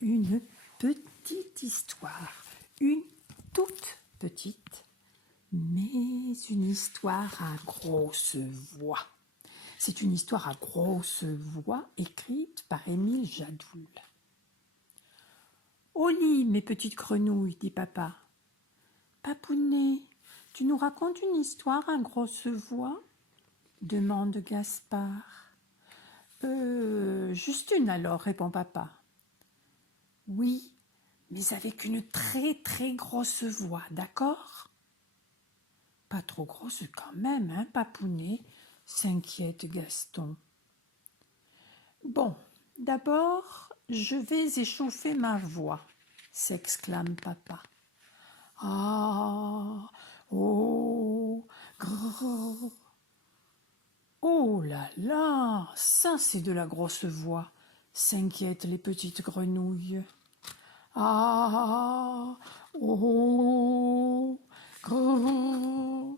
une petite histoire, une toute petite, mais une histoire à grosse voix. C'est une histoire à grosse voix écrite par Émile Jadoul. « Au lit, mes petites grenouilles, dit papa. Papounet, tu nous racontes une histoire à grosse voix ?» demande Gaspard. Juste une alors, répond papa. Oui, mais avec une très très grosse voix, d'accord? Pas trop grosse quand même, hein, Papounet, s'inquiète Gaston. Bon, d'abord, je vais échauffer ma voix, s'exclame papa. Ah, oh, grrr. Oh là là, ça c'est de la grosse voix, s'inquiètent les petites grenouilles. Ah, oh, grrr.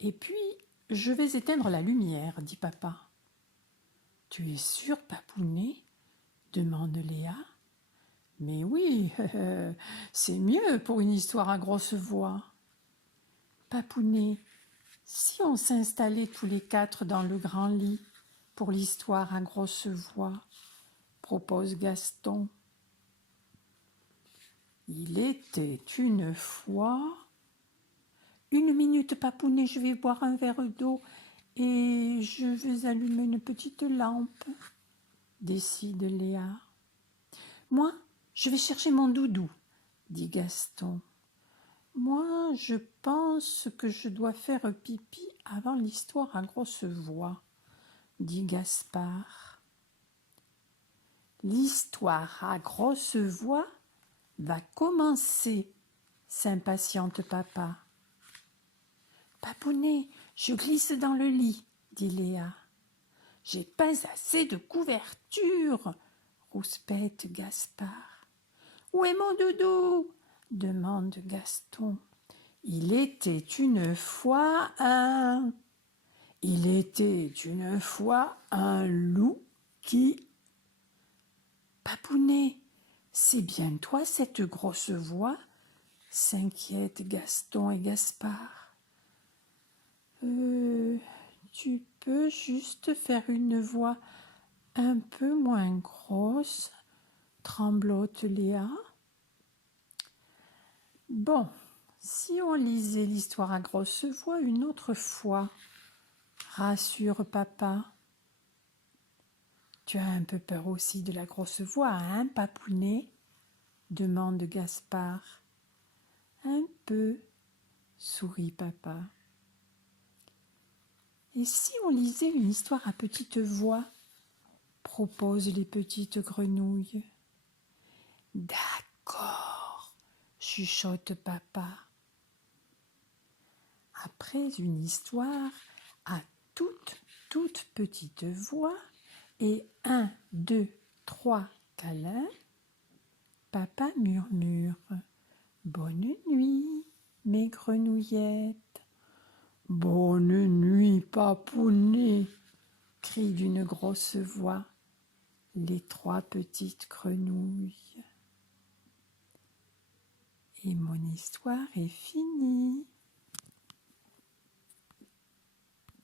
Et puis, je vais éteindre la lumière, dit papa. Tu es sûr, Papounet? Demande Léa. Mais oui, c'est mieux pour une histoire à grosse voix. Papounet, si on s'installait tous les quatre dans le grand lit pour l'histoire à grosse voix, propose Gaston. Il était une fois... Une minute, Papounet, je vais boire un verre d'eau et je vais allumer une petite lampe, décide Léa. Moi, je vais chercher mon doudou, dit Gaston. Moi, je pense que je dois faire pipi avant l'histoire à grosse voix, dit Gaspard. L'histoire à grosse voix va commencer, s'impatiente papa. Papounet, je glisse dans le lit, dit Léa. J'ai pas assez de couverture, rouspète Gaspard. Où est mon doudou? Demande Gaston. Il était une fois un loup qui... Papounet, c'est bien toi cette grosse voix? S'inquiètent Gaston et Gaspard. Tu peux juste faire une voix un peu moins grosse, tremblote Léa. Bon, si on lisait l'histoire à grosse voix une autre fois, rassure papa. Tu as un peu peur aussi de la grosse voix, hein, Papounet? Demande Gaspard. Un peu, sourit papa. Et si on lisait une histoire à petite voix? Proposent les petites grenouilles. D'accord, chuchote papa. Après une histoire à toute petite voix et 1, 2, 3 câlins, papa murmure « Bonne nuit, mes grenouillettes !»« Bonne nuit, Papounet !» crient d'une grosse voix les 3 petites grenouilles. Et mon histoire est finie.